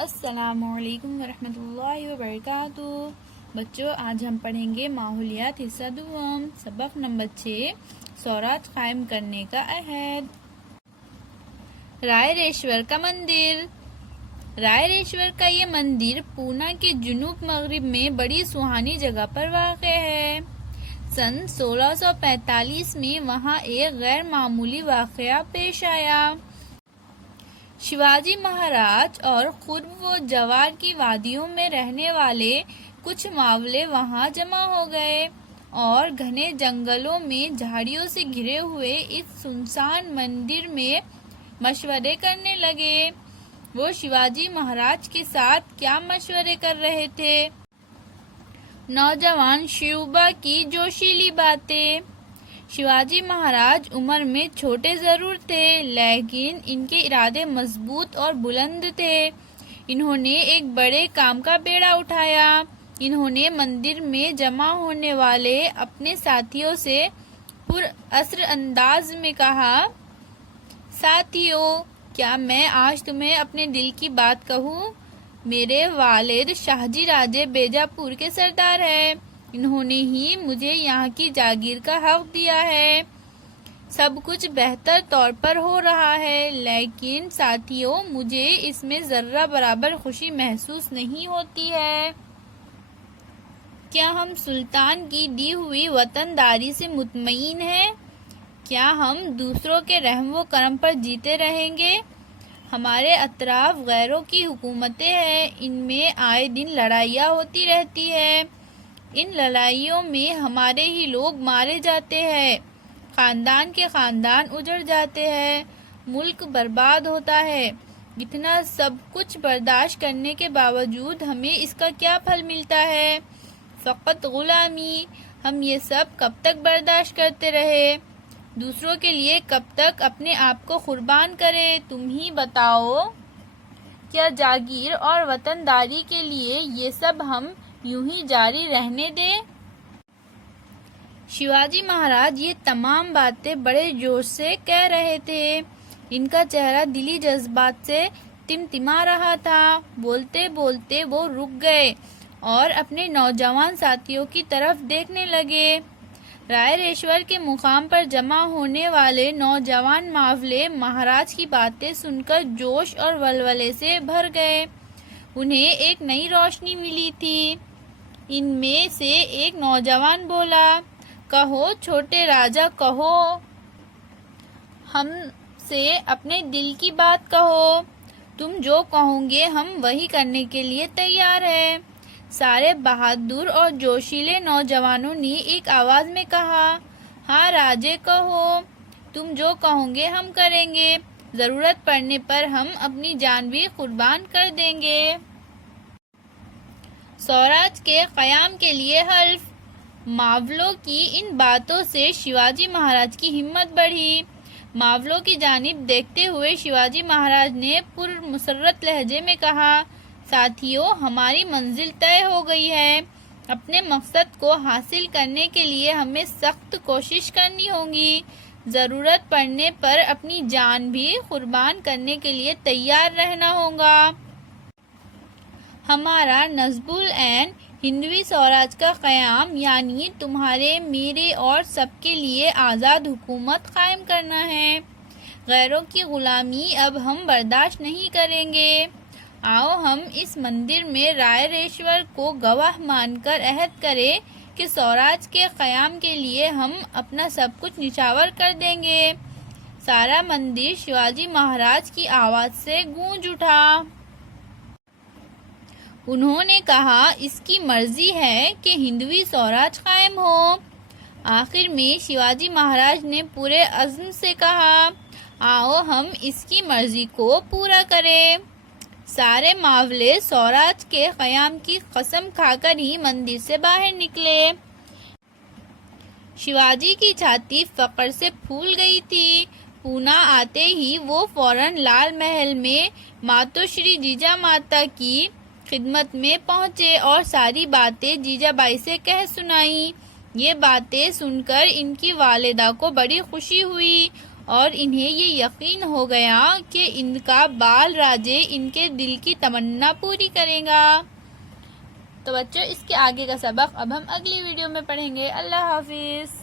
السلام علیکم ورحمۃ اللہ وبرکاتہ۔ بچوں، آج ہم پڑھیں گے ماحولیات حصہ دوم، سبق نمبر 6، سوراج قائم کرنے کا عہد۔ رائے ریشور کا مندر۔ رائے ریشور کا یہ مندر پونا کے جنوب مغرب میں بڑی سہانی جگہ پر واقع ہے۔ سن 1645 میں وہاں ایک غیر معمولی واقعہ پیش آیا۔ شیواجی مہاراج اور قرب و جوار کی وادیوں میں رہنے والے کچھ ماولے وہاں جمع ہو گئے اور گھنے جنگلوں میں جھاڑیوں سے گھرے ہوئے اس سنسان مندر میں مشورے کرنے لگے۔ وہ شیواجی مہاراج کے ساتھ کیا مشورے کر رہے تھے؟ نوجوان شیوبا کی جوشیلی باتیں۔ شیواجی مہاراج عمر میں چھوٹے ضرور تھے، لیکن ان کے ارادے مضبوط اور بلند تھے۔ انہوں نے ایک بڑے کام کا بیڑا اٹھایا۔ انہوں نے مندر میں جمع ہونے والے اپنے ساتھیوں سے پر اثر انداز میں کہا، ساتھیو، کیا میں آج تمہیں اپنے دل کی بات کہوں؟ میرے والد شاہجی راجے بیجاپور کے سردار ہیں۔ انہوں نے ہی مجھے یہاں کی جاگیر کا حق دیا ہے۔ سب کچھ بہتر طور پر ہو رہا ہے، لیکن ساتھیوں، مجھے اس میں ذرہ برابر خوشی محسوس نہیں ہوتی ہے۔ کیا ہم سلطان کی دی ہوئی وطن داری سے مطمئن ہیں؟ کیا ہم دوسروں کے رحم و کرم پر جیتے رہیں گے؟ ہمارے اطراف غیروں کی حکومتیں ہیں، ان میں آئے دن لڑائیاں ہوتی رہتی ہیں۔ ان لڑائیوں میں ہمارے ہی لوگ مارے جاتے ہیں، خاندان کے خاندان اجڑ جاتے ہیں، ملک برباد ہوتا ہے۔ اتنا سب کچھ برداشت کرنے کے باوجود ہمیں اس کا کیا پھل ملتا ہے؟ فقط غلامی۔ ہم یہ سب کب تک برداشت کرتے رہے؟ دوسروں کے لیے کب تک اپنے آپ کو قربان کرے؟ تم ہی بتاؤ۔ کیا جاگیر اور وطن داری کے لیے یہ سب ہم یوں ہی جاری رہنے دیں؟ شیواجی مہاراج یہ تمام باتیں بڑے جوش سے کہہ رہے تھے۔ ان کا چہرہ دلی جذبات سے تمتما رہا تھا۔ بولتے بولتے وہ رک گئے اور اپنے نوجوان ساتھیوں کی طرف دیکھنے لگے۔ رائے ریشور کے مقام پر جمع ہونے والے نوجوان ماولے مہاراج کی باتیں سن کر جوش اور ولولے سے بھر گئے۔ انہیں ایک نئی روشنی ملی تھی۔ ان میں سے ایک نوجوان بولا، کہو چھوٹے راجا، کہو، ہم سے اپنے دل کی بات کہو۔ تم جو کہو گے ہم وہی کرنے کے لیے تیار ہیں۔ سارے بہادر اور جوشیلے نوجوانوں نے ایک آواز میں کہا، ہاں راجے، کہو، تم جو کہو گے ہم کریں گے۔ ضرورت پڑنے پر ہم اپنی جان بھی قربان کر دیں گے۔ سوراج کے قیام کے لیے حلف۔ ماولوں کی ان باتوں سے شیواجی مہاراج کی ہمت بڑھی۔ ماولوں کی جانب دیکھتے ہوئے شیواجی مہاراج نے پرمسرت لہجے میں کہا، ساتھیو، ہماری منزل طے ہو گئی ہے۔ اپنے مقصد کو حاصل کرنے کے لیے ہمیں سخت کوشش کرنی ہوگی۔ ضرورت پڑنے پر اپنی جان بھی قربان کرنے کے لیے تیار رہنا ہوگا۔ ہمارا نصب العین ہندوی سوراج کا قیام، یعنی تمہارے، میرے اور سب کے لیے آزاد حکومت قائم کرنا ہے۔ غیروں کی غلامی اب ہم برداشت نہیں کریں گے۔ آؤ ہم اس مندر میں رائے ریشور کو گواہ مان کر عہد کریں کہ سوراج کے قیام کے لیے ہم اپنا سب کچھ نچھاور کر دیں گے۔ سارا مندر شیواجی مہاراج کی آواز سے گونج اٹھا۔ انہوں نے کہا، اس کی مرضی ہے کہ ہندوی سوراج قائم ہو۔ آخر میں شیواجی مہاراج نے پورے عزم سے کہا، آؤ ہم اس کی مرضی کو پورا کریں۔ سارے ماولے سوراج کے قیام کی قسم کھا کر ہی مندر سے باہر نکلے۔ شیواجی کی چھاتی فخر سے پھول گئی تھی۔ پونا آتے ہی وہ فوراً لال محل میں ماتوشری جیجا ماتا کی خدمت میں پہنچے اور ساری باتیں جیجا بائی سے کہہ سنائیں۔ یہ باتیں سن کر ان کی والدہ کو بڑی خوشی ہوئی اور انہیں یہ یقین ہو گیا کہ ان کا بال راجے ان کے دل کی تمنا پوری کرے گا۔ تو بچوں، اس کے آگے کا سبق اب ہم اگلی ویڈیو میں پڑھیں گے۔ اللہ حافظ۔